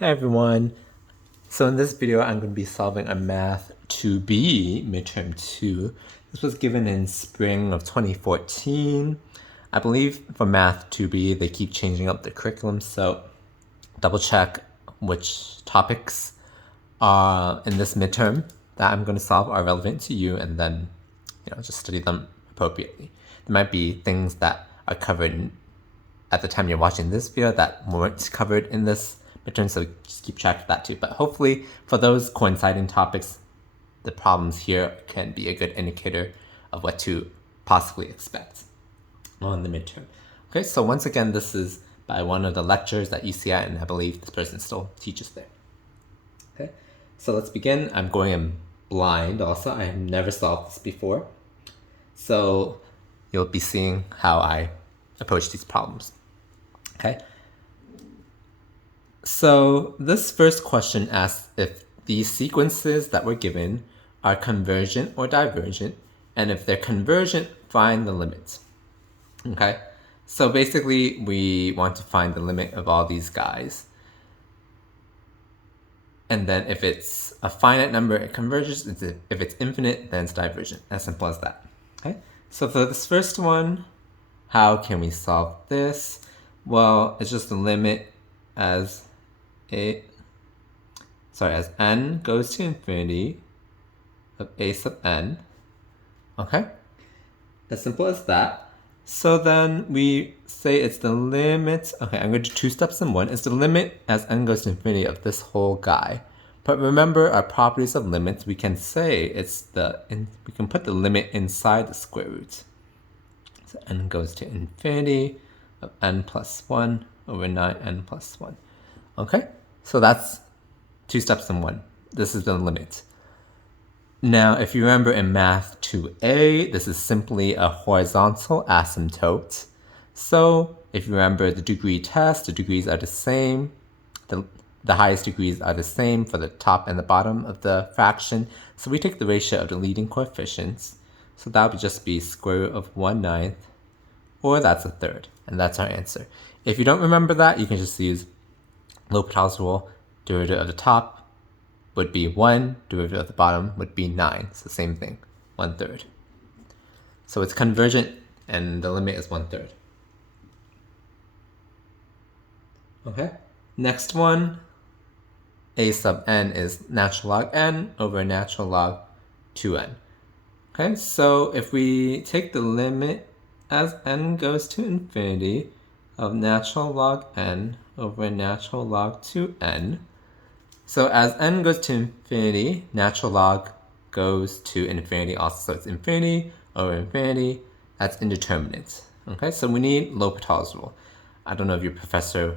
Hi everyone. So in this video, I'm going to be solving a Math 2B midterm 2. This was given in spring of 2014. I believe for Math 2B, they keep changing up the curriculum, so double check which topics are in this midterm that I'm going to solve are relevant to you, and then just study them appropriately. There might be things that are covered at the time you're watching this video that weren't covered in this midterm, so just keep track of that too. But hopefully for those coinciding topics, the problems here can be a good indicator of what to possibly expect on the midterm. Okay, so once again, this is by one of the lecturers at UCI, and I believe this person still teaches there. Okay, so let's begin. I'm going in blind also. I have never solved this before. So you'll be seeing how I approach these problems. Okay. So this first question asks if these sequences that were given are convergent or divergent, and if they're convergent, find the limit. Okay. So basically, we want to find the limit of all these guys. And then if it's a finite number, it converges. If it's infinite, then it's divergent. As simple as that. Okay. So for this first one, how can we solve this? Well, it's just the limit as n goes to infinity of a sub n. Okay? As simple as that. So then we say it's the limit. Okay, I'm going to do two steps in one. It's the limit as n goes to infinity of this whole guy. But remember our properties of limits, we can say we can put the limit inside the square root. So n goes to infinity of n plus 1 over 9n plus 1. Okay? So that's two steps in one. This is the limit. Now, if you remember in Math 2A, this is simply a horizontal asymptote. So if you remember the degree test, the degrees are the same. The highest degrees are the same for the top and the bottom of the fraction. So we take the ratio of the leading coefficients. So that would just be square root of 1/9, or that's a third. And that's our answer. If you don't remember that, you can just use L'Hopital's rule. Derivative of the top would be 1, derivative of the bottom would be 9. It's the same thing, 1/3. So it's convergent, and the limit is 1/3. Okay, next one, a sub n is natural log n over natural log 2n. Okay, so if we take the limit as n goes to infinity of natural log n over natural log 2n, so as n goes to infinity, natural log goes to infinity also. So it's infinity over infinity. That's indeterminate. Okay, so we need L'Hopital's rule. I don't know if your professor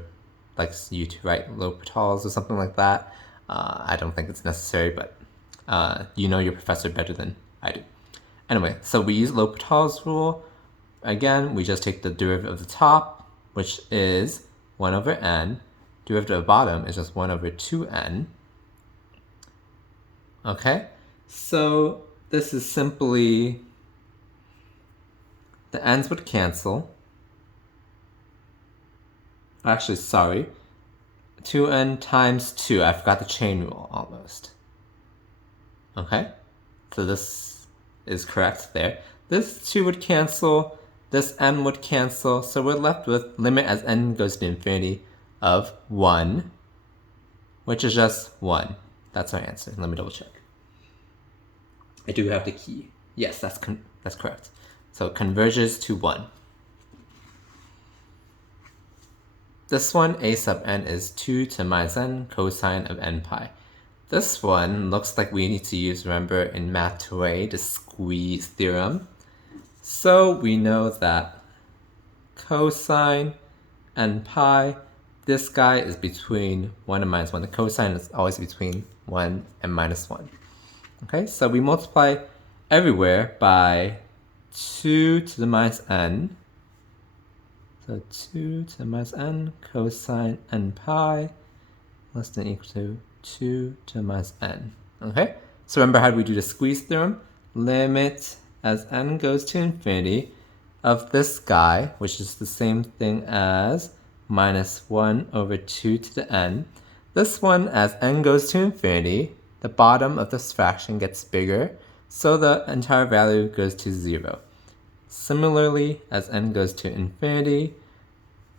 likes you to write L'Hopital's or something like that. I don't think it's necessary, but you know your professor better than I do. Anyway, so we use L'Hopital's rule. Again, we just take the derivative of the top, which is 1 over n. Derivative of the bottom is just 1 over 2n. Okay, so this is simply, the n's would cancel. Actually, sorry, 2n times 2. I forgot the chain rule almost. Okay, so this is correct there. This 2 would cancel, this n would cancel, so we're left with limit as n goes to infinity of 1, which is just 1. That's our answer. Let me double check. I do have the key. Yes, that's correct. So it converges to 1. This one, a sub n, is 2 to minus n cosine of n pi. This one looks like we need to use, remember, in Math 2A, the squeeze theorem. So we know that cosine n pi, this guy is between 1 and minus 1. The cosine is always between 1 and minus 1. Okay, so we multiply everywhere by 2 to the minus n. So 2 to the minus n cosine n pi less than or equal to 2 to the minus n. Okay, so remember how do we do the squeeze theorem? Limit as n goes to infinity of this guy, which is the same thing as minus 1 over 2 to the n. This one, as n goes to infinity, the bottom of this fraction gets bigger, so the entire value goes to 0. Similarly, as n goes to infinity,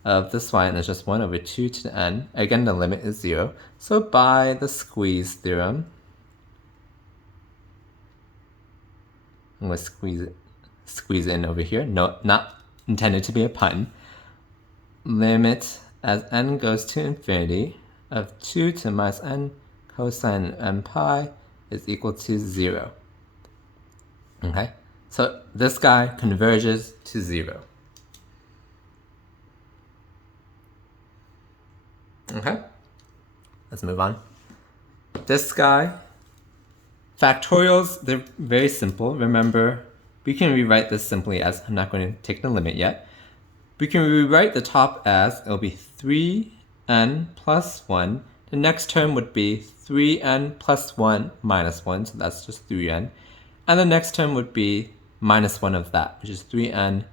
of this line is just 1 over 2 to the n. Again, the limit is 0. So by the squeeze theorem, I'm going to squeeze in over here. No, not intended to be a pun. Limit as n goes to infinity of 2 to the minus n cosine n pi is equal to 0. Okay, so this guy converges to 0. Okay, let's move on. This guy, factorials, they're very simple. Remember, we can rewrite this simply as, I'm not going to take the limit yet. We can rewrite the top as, it'll be 3n plus 1. The next term would be 3n plus 1 minus 1, so that's just 3n. And the next term would be minus 1 of that, which is 3n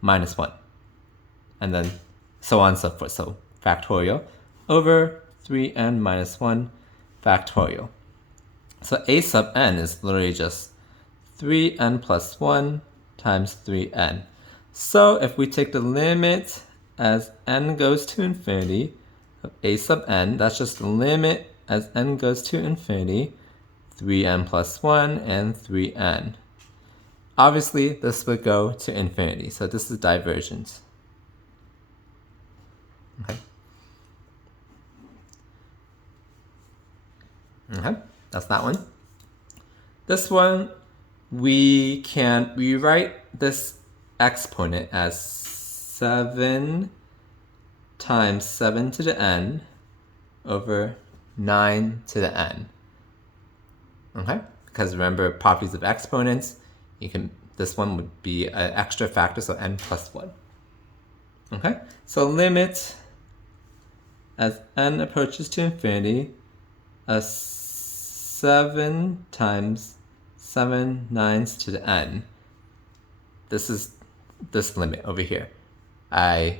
minus 1. And then so on and so forth. So factorial over 3n minus 1 factorial. So a sub n is literally just 3n plus 1 times 3n. So if we take the limit as n goes to infinity of a sub n, that's just the limit as n goes to infinity, 3n plus 1 and 3n. Obviously, this would go to infinity, so this is divergent. Okay, that's that one. This one, we can rewrite this exponent as 7 times 7 to the n over 9 to the n. Okay, because remember properties of exponents, this one would be an extra factor, so n plus 1. Okay, so limit as n approaches to infinity, 7 times 7 nines to the n. This is this limit over here. I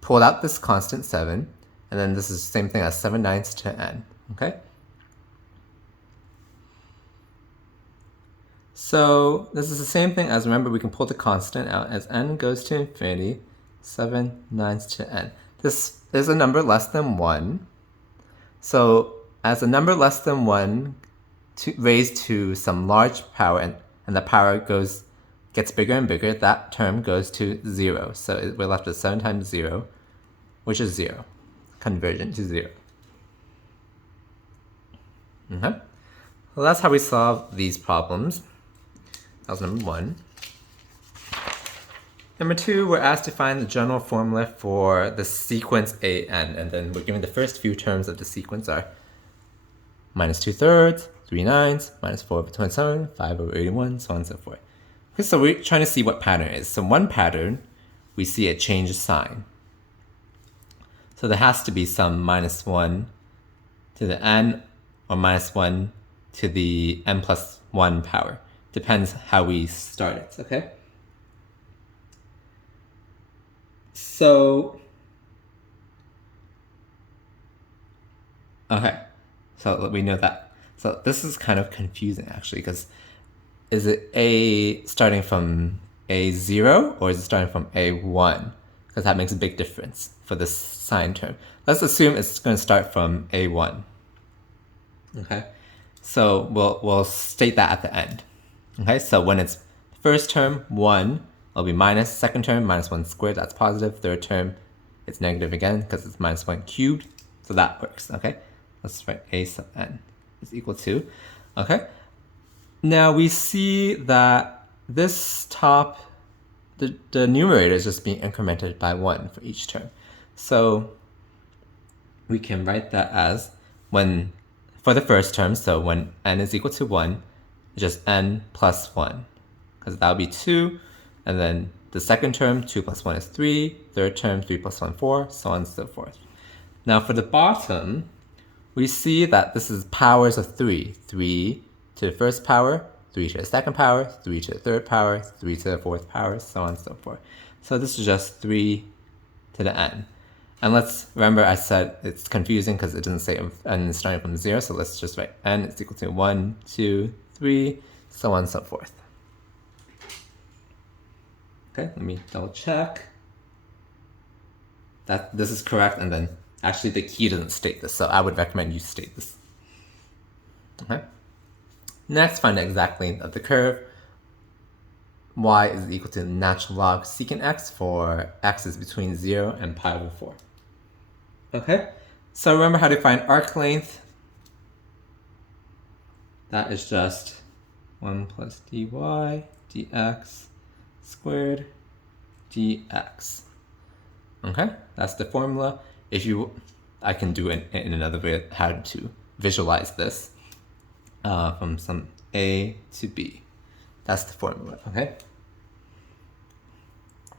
pulled out this constant 7, and then this is the same thing as 7 nines to n. Okay? So this is the same thing as, remember, we can pull the constant out as n goes to infinity, 7 nines to n. This is a number less than 1. So as a number less than 1 raised to some large power, and the power gets bigger and bigger, that term goes to 0. So we're left with 7 times 0, which is 0, convergent to 0. Okay. Well, that's how we solve these problems. That was number 1. Number 2, we're asked to find the general formula for the sequence an, and then we're given the first few terms of the sequence are minus 2/3, 3 nines, minus 4 over 27, 5 over 81, so on and so forth. Okay, so we're trying to see what pattern it is. So one pattern, we see a change of sign. So there has to be some minus 1 to the n or minus 1 to the n plus 1 power. Depends how we start it, okay? So we know that. So this is kind of confusing actually, because is it a starting from a0 or is it starting from a1? Because that makes a big difference for this sign term. Let's assume it's going to start from a1. Okay, so we'll state that at the end. Okay, so when it's first term 1, it'll be minus. Second term minus 1 squared, that's positive. Third term it's negative again because it's minus 1 cubed. So that works. Okay, let's write a sub n is equal to. Okay, now we see that this top, the numerator is just being incremented by 1 for each term. So we can write that as for the first term, so when n is equal to 1, it's just n plus 1, because that would be 2, and then the second term, 2 plus 1 is 3, third term, 3 plus 1, 4, so on and so forth. Now for the bottom, we see that this is powers of 3. 3 to the first power, 3 to the second power, 3 to the third power, 3 to the fourth power, so on and so forth. So this is just 3 to the n. And let's remember I said it's confusing because it doesn't say n starting from 0, so let's just write n is equal to 1, 2, 3, so on and so forth. Okay, let me double check that this is correct, and then actually the key doesn't state this, so I would recommend you state this. Okay. Next, find the exact length of the curve. Y is equal to natural log secant x for x is between 0 and pi over 4. Okay, so remember how to find arc length. That is just 1 plus dy dx squared dx. Okay, that's the formula. I can do it in another way how to visualize this from some A to B. That's the formula, okay?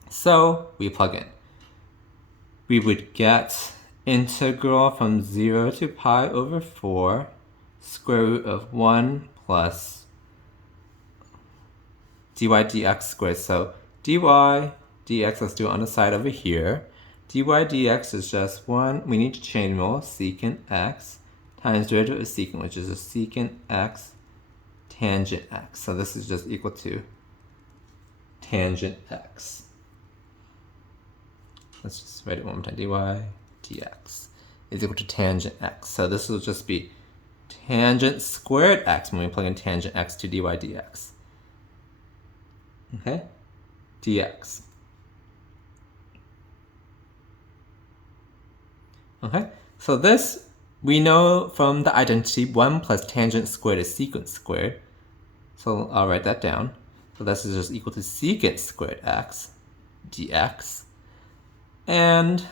So we plug in. We would get integral from 0 to pi over 4 square root of 1 plus dy dx squared. So dy dx, let's do it on the side over here. Dy dx is just 1, we need to chain rule, secant x times derivative of secant, which is a secant x tangent x. So this is just equal to tangent x. Let's just write it one more time. Dy dx is equal to tangent x. So this will just be tangent squared x when we plug in tangent x to dy dx. Okay? dx. Okay? So this, we know from the identity, 1 plus tangent squared is secant squared. So I'll write that down. So this is just equal to secant squared x dx. And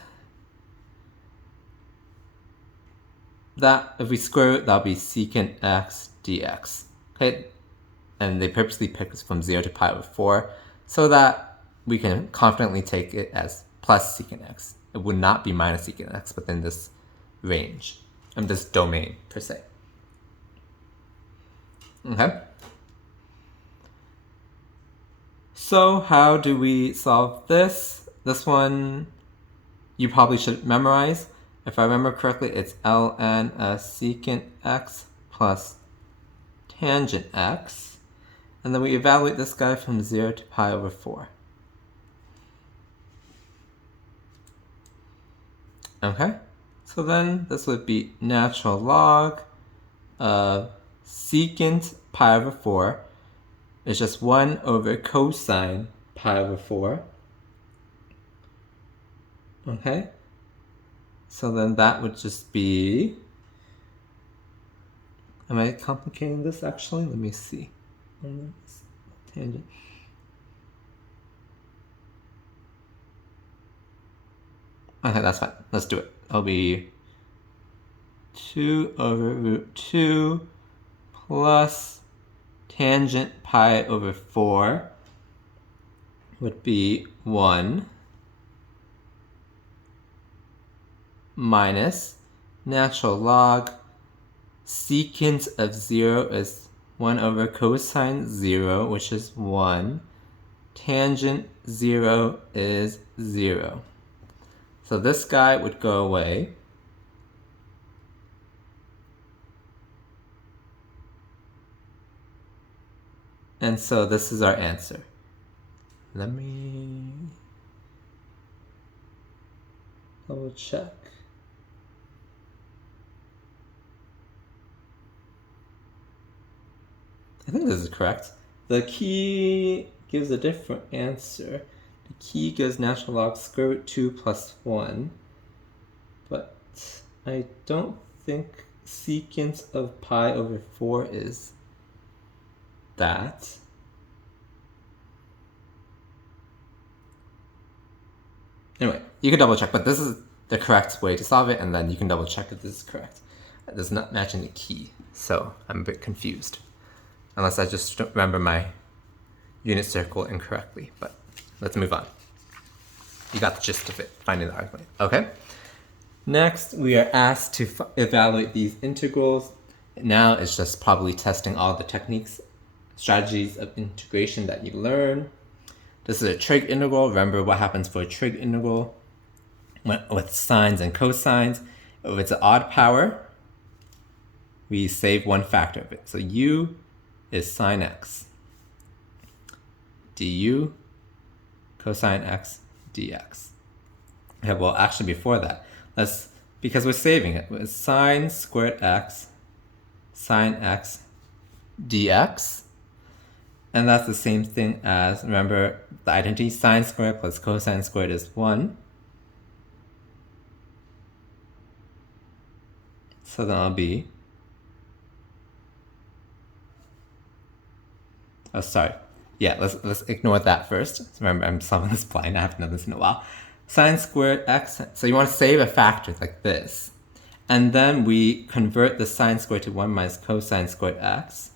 that, if we square it, that'll be secant x dx. Okay? And they purposely pick this from 0 to pi over 4 so that we can confidently take it as plus secant x. It would not be minus secant x within this range, and this domain per se. Okay? So how do we solve this? This one you probably should memorize. If I remember correctly, it's ln secant x plus tangent x. And then we evaluate this guy from 0 to pi over 4. Okay? So then this would be natural log of secant pi over 4 is just 1 over cosine pi over 4. Okay? So then that would just be... Am I complicating this actually? Let me see. Tangent. Okay, that's fine. Let's do it. It'll be 2 over root 2 plus tangent pi over 4 would be 1 minus natural log secant of 0 is 1 over cosine 0, which is 1. Tangent 0 is 0. So this guy would go away. And so this is our answer. Let me double check. I think this is correct. The key gives a different answer. The key gives natural log square root 2 plus 1. But I don't think secant of pi over 4 is that. Anyway, you can double check, but this is the correct way to solve it, and then you can double check if this is correct. It does not match in the key, so I'm a bit confused. Unless I just don't remember my unit circle incorrectly, but let's move on. You got the gist of it, finding the arc length. Okay? Next, we are asked to evaluate these integrals. Now it's just probably testing all the techniques, strategies of integration that you learn. This is a trig integral. Remember what happens for a trig integral. with sines and cosines. If it's an odd power, we save one factor of it. So u is sine x, du cosine x dx. Okay, well, actually before that, because we're saving it, it's sine squared x, sine x dx. And that's the same thing as, remember, the identity sine squared plus cosine squared is 1. So then I'll be, oh, sorry. Yeah, let's ignore that first. Remember, I'm solving this blind. I haven't done this in a while. Sine squared x. So you want to save a factor like this. And then we convert the sine squared to 1 minus cosine squared x.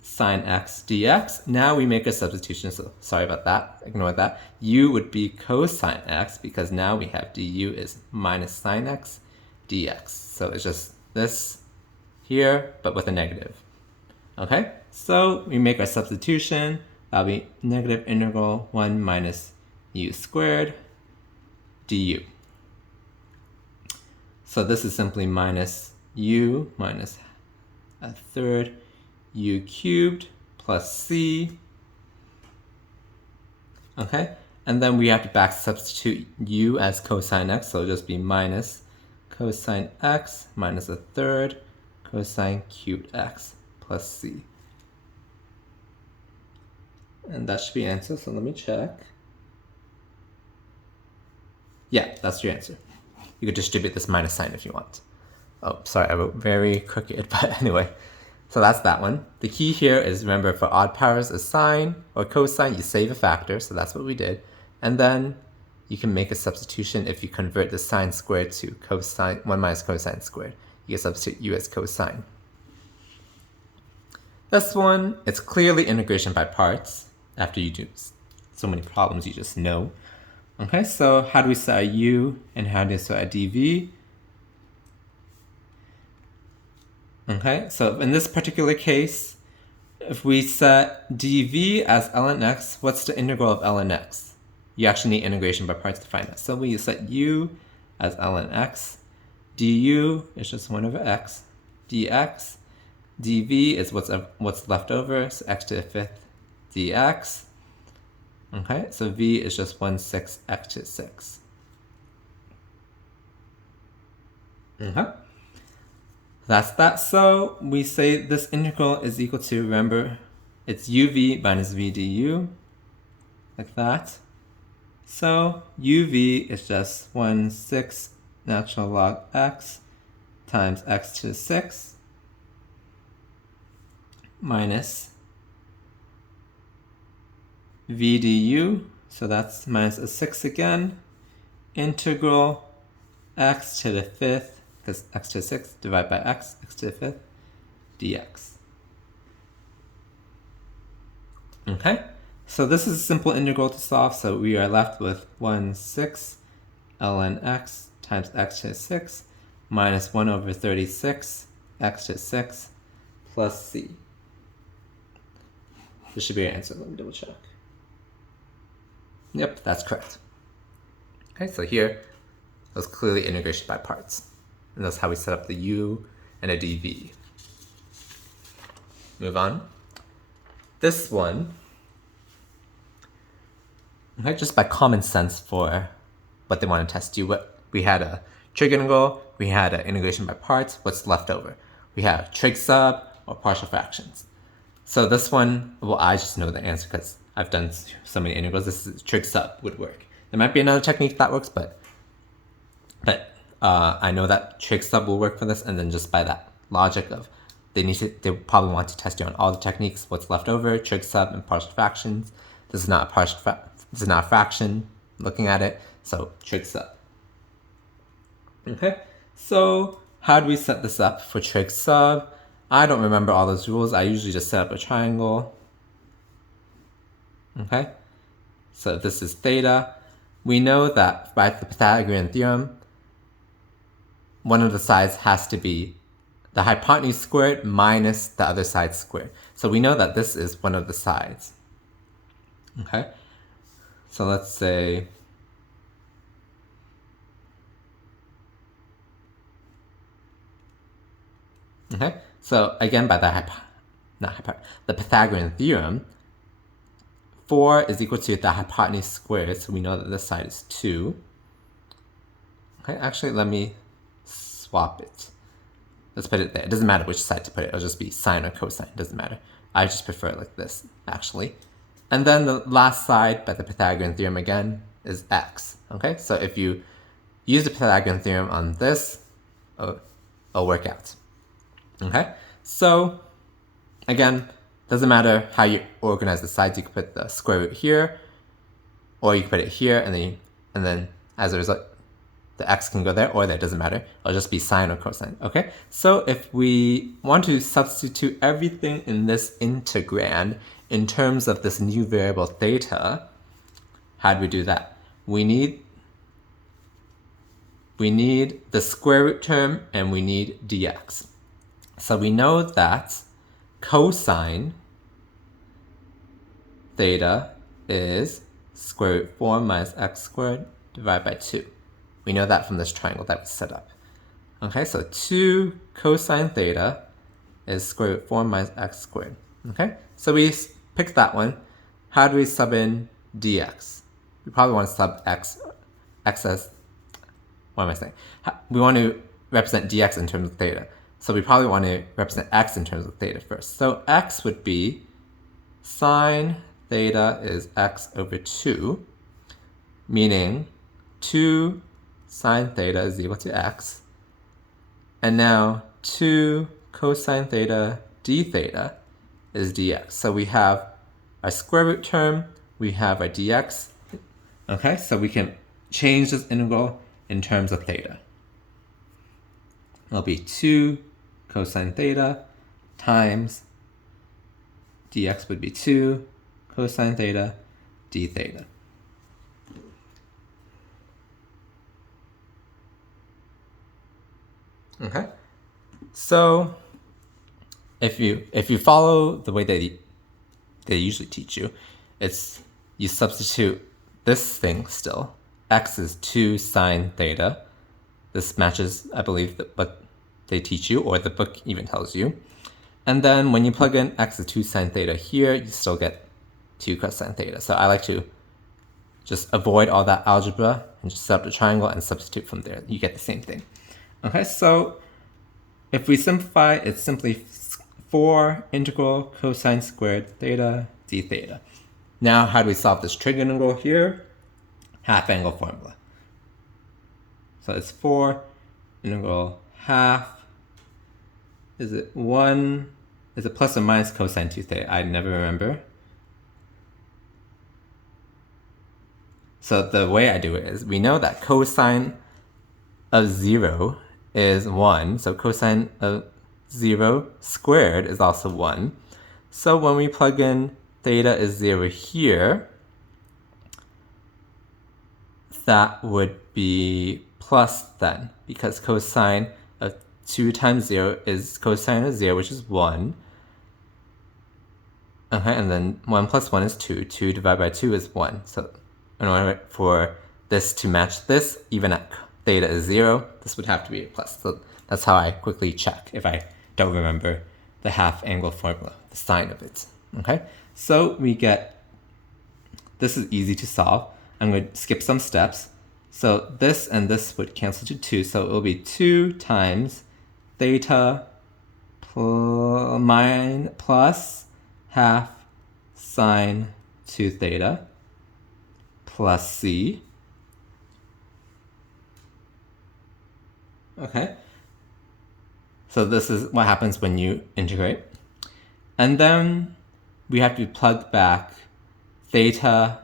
Sine x dx. Now we make a substitution. So sorry about that. Ignore that. U would be cosine x because now we have du is minus sine x dx. So it's just this here, but with a negative. Okay, so we make our substitution. That'll be negative integral 1 minus u squared du. So this is simply minus u minus a third u cubed plus c. Okay, and then we have to back substitute u as cosine x, so it'll just be minus cosine x minus a third cosine cubed x plus c. And that should be answer, so let me check. Yeah, that's your answer. You could distribute this minus sign if you want. Oh, sorry, I wrote very crooked, but anyway. So that's that one. The key here is, remember, for odd powers, a sine or cosine, you save a factor, so that's what we did. And then you can make a substitution if you convert the sine squared to cosine, 1 minus cosine squared. You can substitute u as cosine. This one, it's clearly integration by parts. After you do so many problems, you just know. Okay, so how do we set a u and how do we set a dv? Okay, so in this particular case, if we set dv as ln x, what's the integral of ln x? You actually need integration by parts to find that. So we set u as ln x, du is just 1 over x, dx, dv is what's left over, so x to the 5th dx. Okay, so v is just 1/6 x to the 6. Okay, that's that. So we say this integral is equal to, remember, it's uv minus v du, like that. So uv is just 1/6 natural log x times x to the 6 minus v du, so that's minus a 6 again, integral x to the 5th, because x to the 6th, divided by x to the 5th, dx. Okay, so this is a simple integral to solve, so we are left with 1/6 ln x times x to the 6 minus 1 over 36 x to the 6 plus c. This should be your answer. Let me double check. Yep, that's correct. Okay, so here, was clearly integration by parts. And that's how we set up the u and a dv. Move on. This one, okay, just by common sense for what they want to test you, we had a trig integral, we had an integration by parts, what's left over? We have trig sub or partial fractions. So this one, well, I just know the answer because I've done so many integrals. This is trig sub would work. There might be another technique that works, but I know that trig sub will work for this, and then just by that logic of they probably want to test you on all the techniques, what's left over, trig sub and partial fractions. This is not a fraction looking at it, so trig sub. Okay, so how do we set this up for trig sub? I don't remember all those rules. I usually just set up a triangle. Okay, so if this is theta, we know that by the Pythagorean theorem, one of the sides has to be the hypotenuse squared minus the other side squared. So we know that this is one of the sides. Okay, so let's say Okay, so again, by the Pythagorean theorem, 4 is equal to the hypotenuse squared, so we know that this side is 2. Okay, actually, let me swap it. Let's put it there. It doesn't matter which side to put it. It'll just be sine or cosine. It doesn't matter. I just prefer it like this, actually. And then the last side, by the Pythagorean theorem again, is x. Okay, so if you use the Pythagorean theorem on this, it'll work out. Okay, so again, doesn't matter how you organize the sides. You can put the square root here, or you can put it here, and then as a result, the x can go there or there, doesn't matter. It'll just be sine or cosine, okay? So if we want to substitute everything in this integrand in terms of this new variable theta, how do we do that? We need the square root term and we need dx. So we know that cosine theta is square root 4 minus x squared divided by 2. We know that from this triangle that we set up. Okay, so 2 cosine theta is square root 4 minus x squared. Okay, so we picked that one. How do we sub in dx? We probably want to sub x as, what am I saying? We want to represent dx in terms of theta. So we probably want to represent x in terms of theta first. So x would be sine theta is x over 2, meaning 2 sine theta is equal to x. And now 2 cosine theta d theta is dx. So we have our square root term, we have our dx. Okay, so we can change this integral in terms of theta. It'll be 2 cosine theta times dx would be 2 cosine theta d theta. Okay, so if you follow the way they usually teach you, it's you substitute this thing still. X is 2 sine theta. This matches, I believe, what they teach you, or the book even tells you. And then when you plug in x is 2 sine theta here, you still get 2 cosine theta. So I like to just avoid all that algebra and just set up the triangle and substitute from there. You get the same thing. Okay, so if we simplify, it's simply 4 integral cosine squared theta d theta. Now, how do we solve this trig integral here? Half angle formula. So it's 4 integral half. Is it 1? Is it plus or minus cosine 2 theta? I never remember. So the way I do it is, we know that cosine of 0 is 1. So cosine of 0 squared is also 1. So when we plug in theta is 0 here, that would be plus then, because cosine of 2 times 0 is cosine of 0, which is 1. Okay, and then 1 plus 1 is 2. 2 divided by 2 is 1. So in order for this to match this, even at theta is 0, this would have to be a plus. So that's how I quickly check if I don't remember the half angle formula, the sign of it. Okay, so we get, this is easy to solve. I'm going to skip some steps. So this and this would cancel to 2. So it will be 2 times theta plus half sine 2 theta plus c. Okay. So this is what happens when you integrate. And then we have to plug back theta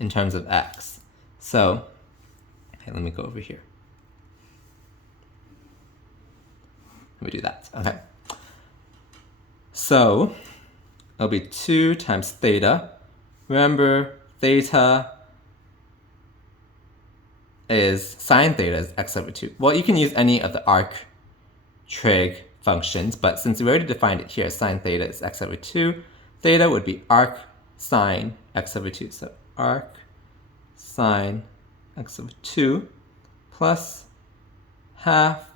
in terms of x. So, okay, let me go over here. Let me do that. Okay. So, it'll be 2 times theta. Remember, theta is, sine theta is x over 2. Well, you can use any of the arc trig functions, but since we already defined it here, sine theta is x over 2, theta would be arc sine x over 2. So arc sine x over 2 plus half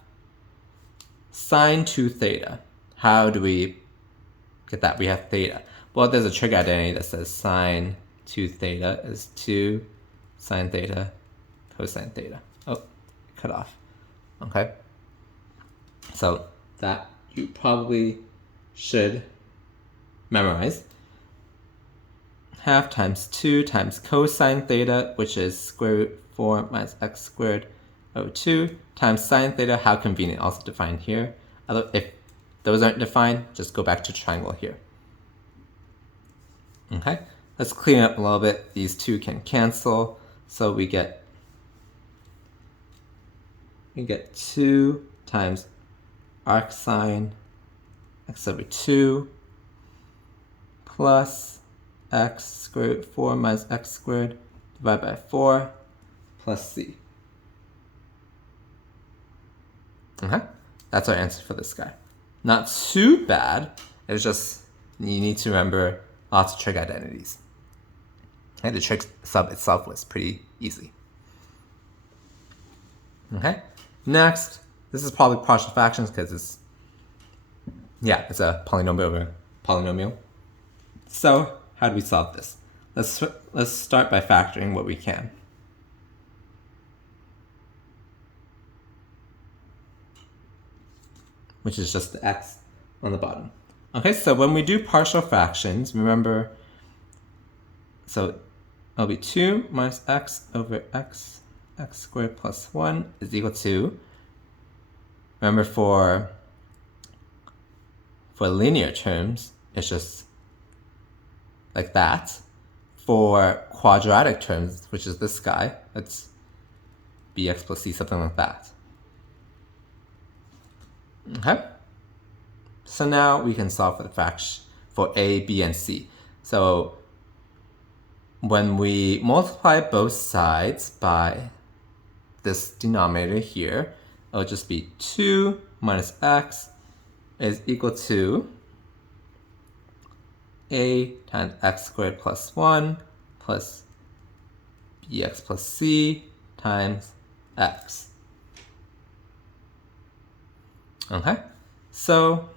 sine 2 theta. How do we get that? We have theta. Well, there's a trig identity that says sine 2 theta is 2 sine theta cosine theta. Oh, cut off. Okay. So that you probably should memorize. Half times 2 times cosine theta, which is square root 4 minus x squared over 2, times sine theta, how convenient, also defined here. If those aren't defined, just go back to triangle here. Okay, let's clean up a little bit. These two can cancel, so we get 2 times arc sine x over 2 plus x square root 4 minus x squared divided by 4 plus c. Okay, that's our answer for this guy. Not too bad. It's just you need to remember lots of trig identities. Okay, the trig sub itself was pretty easy. Okay, next, this is probably partial fractions because it's a polynomial over polynomial. So how do we solve this? Let's start by factoring what we can. Which is just the x on the bottom. Okay, so when we do partial fractions, remember, so it'll be 2 minus x over x squared plus 1 is equal to, remember for linear terms, it's just like that. For quadratic terms, which is this guy, it's bx plus c, something like that. Okay, so now we can solve for the fraction for a, b, and c. So when we multiply both sides by this denominator here, it'll just be 2 minus x is equal to a times x squared plus 1 plus bx plus c times x. Okay, so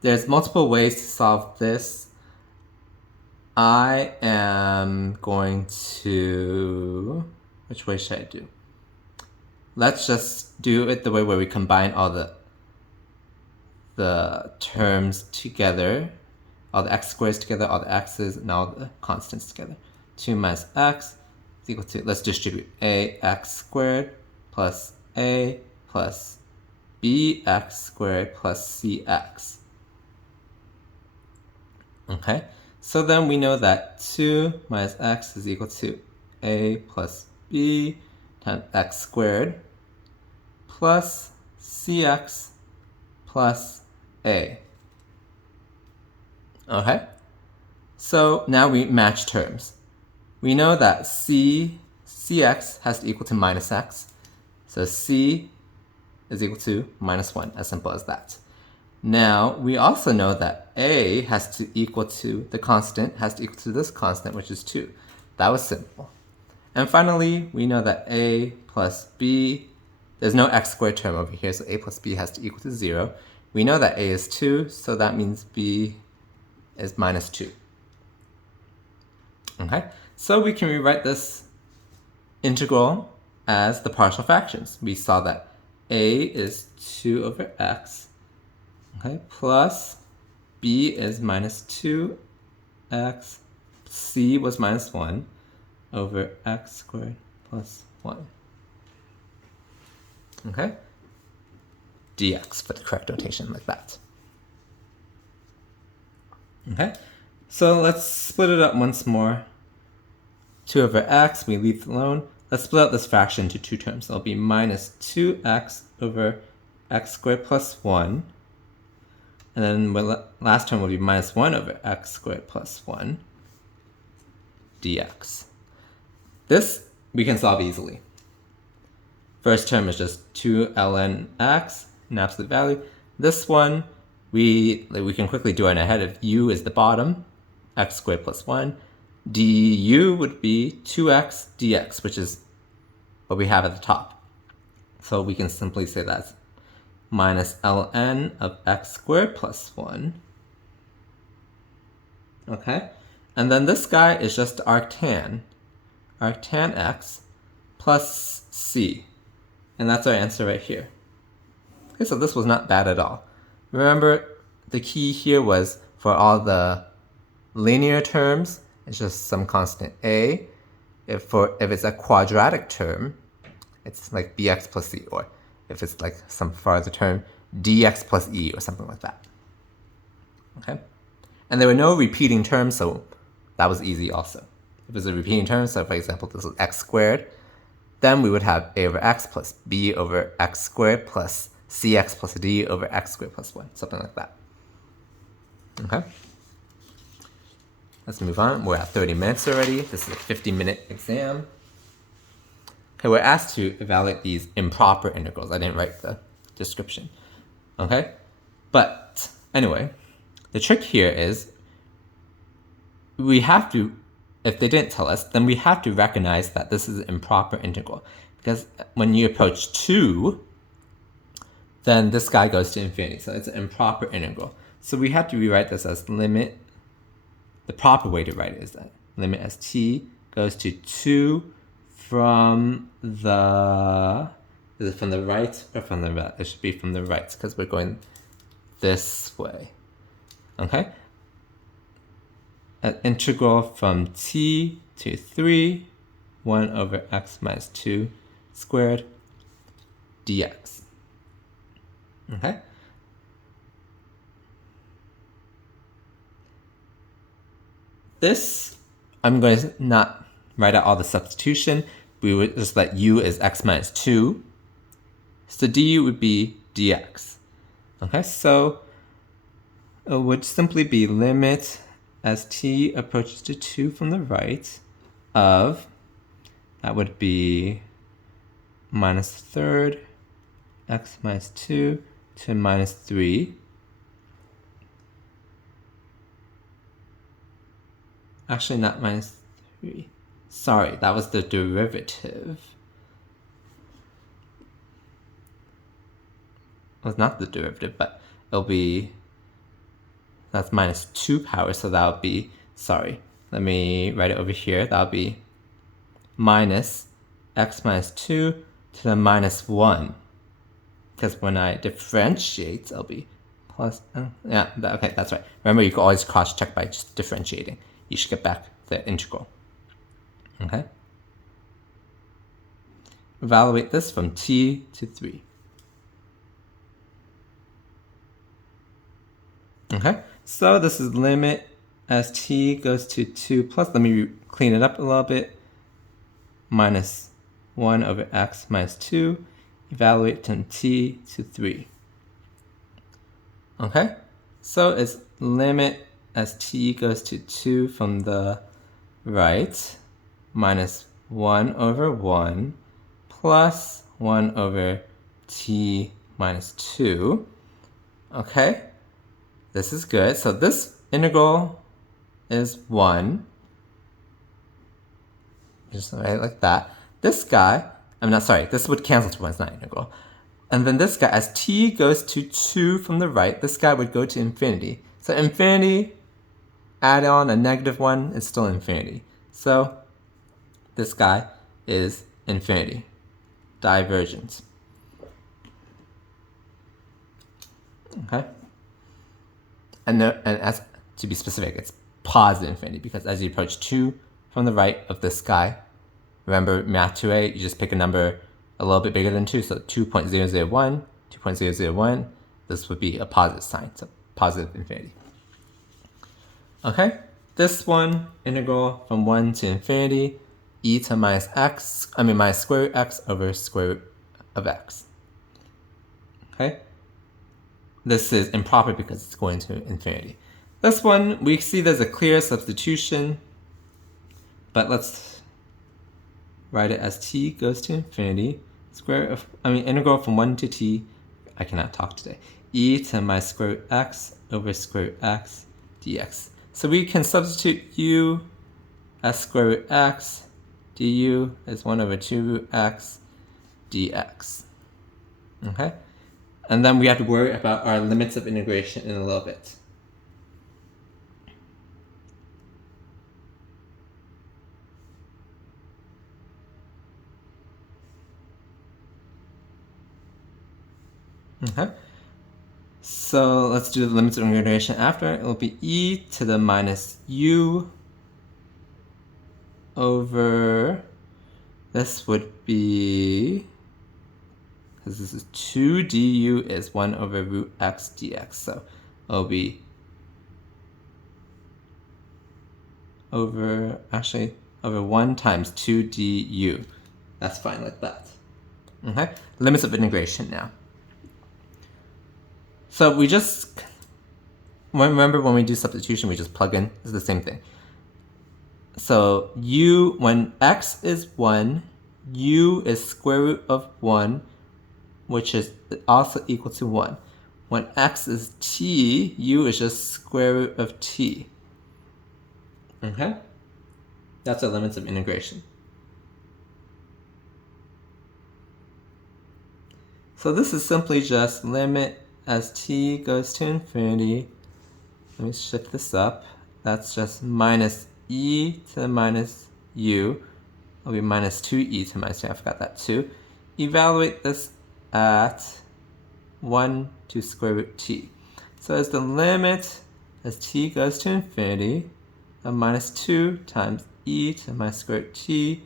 there's multiple ways to solve this. I am going to, which way should I do? Let's just do it the way where we combine all the terms together, all the x squares together, all the x's, and all the constants together. 2 minus x is equal to, let's distribute a x squared plus a plus bx squared plus cx. Okay, so then we know that 2 minus x is equal to a plus b times x squared plus cx plus a. Okay, so now we match terms. We know that cx has to equal to minus x, so c is equal to minus 1, as simple as that. Now, we also know that a has to equal to, the constant has to equal to this constant, which is 2. That was simple. And finally, we know that a plus b, there's no x squared term over here, so a plus b has to equal to 0. We know that a is 2, so that means b is minus 2. Okay, so we can rewrite this integral as the partial fractions. We saw that a is 2 over x, okay, plus b is minus 2x, c was minus 1 over x squared plus 1. Okay, dx for the correct notation, like that. Okay, so let's split it up once more. 2 over x, we leave it alone. Let's split out this fraction into two terms. It'll be minus 2x over x squared plus 1. And then the last term will be minus 1 over x squared plus 1 dx. This we can solve easily. First term is just 2 ln x in absolute value. This one, we can quickly do it ahead. If u is the bottom, x squared plus 1. du would be 2x dx, which is what we have at the top. So we can simply say that's minus ln of x squared plus 1. Okay? And then this guy is just arctan x plus c. And that's our answer right here. Okay, so this was not bad at all. Remember, the key here was for all the linear terms, it's just some constant a. If it's a quadratic term, it's like bx plus c, or if it's like some farther term, dx plus e, or something like that. Okay? And there were no repeating terms, so that was easy also. If it was a repeating term, so for example, this is x squared, then we would have a over x plus b over x squared plus cx plus d over x squared plus 1, something like that. Okay? Let's move on. We're at 30 minutes already. This is a 50-minute exam. Okay, we're asked to evaluate these improper integrals. I didn't write the description. Okay? But anyway, the trick here is we have to, if they didn't tell us, then we have to recognize that this is an improper integral. Because when you approach 2, then this guy goes to infinity. So it's an improper integral. So we have to rewrite this as limit. The proper way to write it is that limit as t goes to 2 from the, is it from the right or from the left? It should be from the right because we're going this way. Okay? An integral from t to 3, 1 over x minus 2 squared dx. Okay? This, I'm going to not write out all the substitution. We would just let u is x minus 2. So du would be dx. Okay, so it would simply be limit as t approaches to 2 from the right of, that would be minus third x minus 2 to minus 3. Actually, not minus 3. Sorry, that was the derivative. It was not the derivative, but it'll be, that's minus 2 power, so that'll be, sorry, let me write it over here. That'll be minus x minus 2 to the minus 1. Because when I differentiate, it'll be plus, okay, that's right. Remember, you can always cross-check by just differentiating. You should get back the integral. Okay? Evaluate this from t to 3. Okay? So this is limit as t goes to 2 plus, let me clean it up a little bit, minus 1 over x minus 2. Evaluate from t to 3. Okay? So it's limit as t goes to 2 from the right, minus 1 over 1 plus 1 over t minus 2. Okay? This is good. So this integral is 1. Just write it like that. This guy, I'm not sorry, this would cancel to 1, it's not integral. And then this guy, as t goes to 2 from the right, this guy would go to infinity. So infinity, add on a negative 1, it's still infinity. So this guy is infinity. Divergence. Okay? And as to be specific, it's positive infinity because as you approach 2 from the right of this guy, remember math 2a, you just pick a number a little bit bigger than 2, so 2.001, 2.001, this would be a positive sign, so positive infinity. Okay, this one, integral from 1 to infinity, e to minus square root x over square root of x. Okay, this is improper because it's going to infinity. This one, we see there's a clear substitution, but let's write it as t goes to infinity, integral from 1 to t, I cannot talk today, e to minus square root x over square root x dx. So we can substitute u as square root x, du is 1 over 2 root x dx. Okay? And then we have to worry about our limits of integration in a little bit. Okay? So let's do the limits of integration after. It will be e to the minus u over, this would be, because this is 2 du is 1 over root x dx. So it'll be over 1 times 2 du. That's fine like that. Okay? Limits of integration now. So we just, remember when we do substitution, we just plug in. It's the same thing. So u, when x is 1, u is square root of 1, which is also equal to 1. When x is t, u is just square root of t. Okay? That's our limits of integration. So this is simply just limit as t goes to infinity. Let me shift this up. That's just minus e to the minus u. It'll be minus 2e to minus 2. I forgot that too. Evaluate this at 1 to square root t. So as the limit as t goes to infinity of minus 2 times e to the minus square root t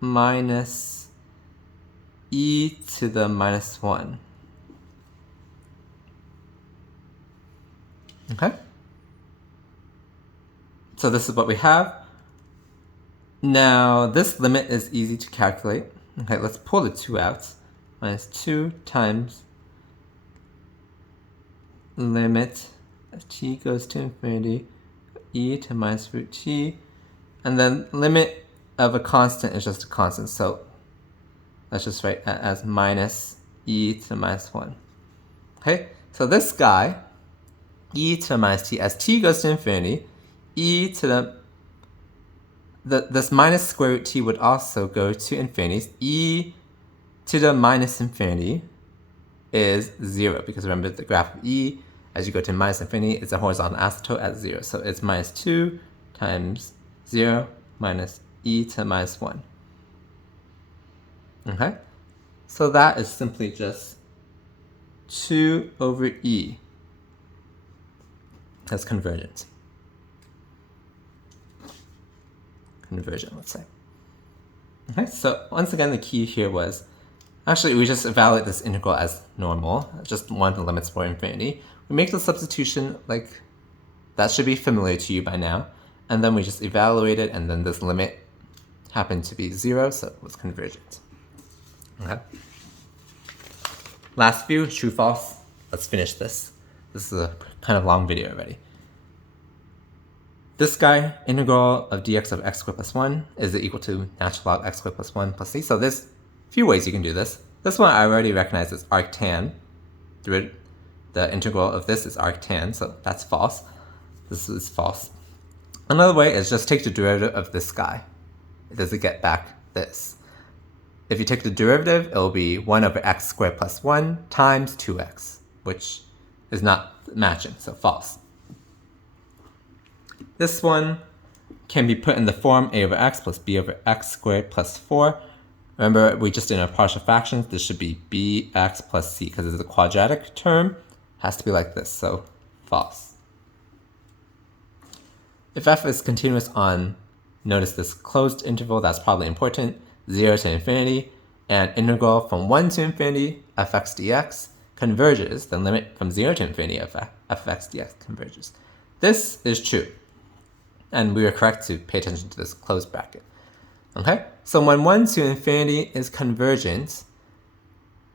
minus e to the minus 1. Okay? So this is what we have. Now, this limit is easy to calculate. Okay, let's pull the 2 out. Minus 2 times limit as t goes to infinity, e to minus root t. And then limit of a constant is just a constant. So let's just write that as minus e to the minus 1. Okay, so this guy, e to the minus t, as t goes to infinity, e to this minus square root t would also go to infinity. E to the minus infinity is 0, because remember the graph of e, as you go to minus infinity, it's a horizontal asymptote at 0. So it's minus 2 times 0 minus e to the minus 1. Okay? So that is simply just 2 over e. That's convergence. Conversion, let's say. Okay, so once again, the key here was, actually we just evaluate this integral as normal, just one of the limits for infinity. We make the substitution, like, that should be familiar to you by now, and then we just evaluate it, and then this limit happened to be 0, so it was convergent. Okay. Last few, true, false. Let's finish this. This is a kind of long video already. This guy, integral of dx of x squared plus 1 is equal to natural log x squared plus 1 plus c. So there's a few ways you can do this. This one I already recognize as arctan. The integral of this is arctan, so that's false. This is false. Another way is just take the derivative of this guy. Does it get back this? If you take the derivative, it will be 1 over x squared plus 1 times 2x, which is not matching, so false. This one can be put in the form a over x plus b over x squared plus 4. Remember, we just did our partial fractions. This should be bx plus c, because it's a quadratic term. It has to be like this, so false. If f is continuous on, notice this closed interval, that's probably important, 0 to infinity, and integral from 1 to infinity, fx dx, converges, the limit from 0 to infinity of fx dx converges. This is true. And we were correct to pay attention to this closed bracket. Okay? So when 1 to infinity is convergent,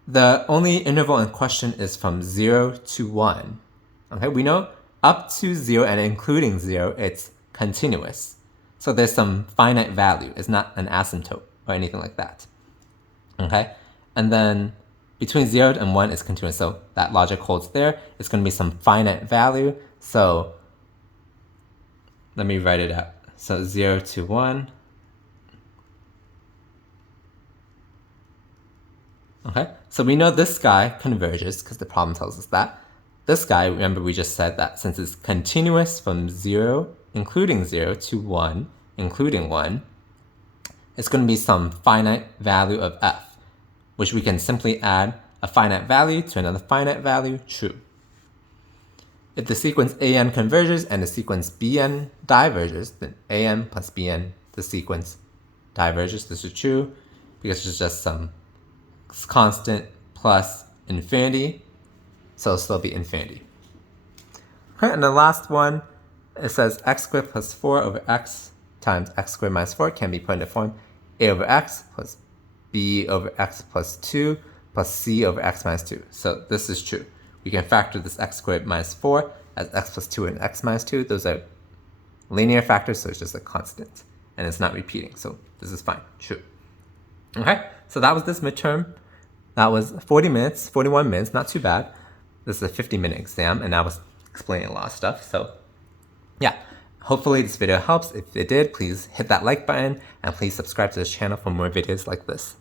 the only interval in question is from 0 to 1. Okay? We know up to 0 and including 0, it's continuous. So there's some finite value. It's not an asymptote or anything like that. Okay? And then between 0 and 1 is continuous. So that logic holds there. It's going to be some finite value. So let me write it out. So 0 to 1. Okay, so we know this guy converges because the problem tells us that. This guy, remember we just said that since it's continuous from 0, including 0, to 1, including 1, it's going to be some finite value of f, which we can simply add a finite value to another finite value, true. If the sequence an converges and the sequence bn diverges, then an plus bn, the sequence diverges. This is true because it's just some constant plus infinity, so it'll still be infinity. Okay, and the last one, it says x squared plus 4 over x times x squared minus 4 can be put in the form a over x plus b over x plus 2 plus c over x minus 2. So this is true. We can factor this x squared minus 4 as x plus 2 and x minus 2. Those are linear factors, so it's just a constant, and it's not repeating. So this is fine, true. Okay, so that was this midterm. That was 40 minutes, 41 minutes, not too bad. This is a 50-minute exam, and I was explaining a lot of stuff. So yeah, hopefully this video helps. If it did, please hit that like button, and please subscribe to this channel for more videos like this.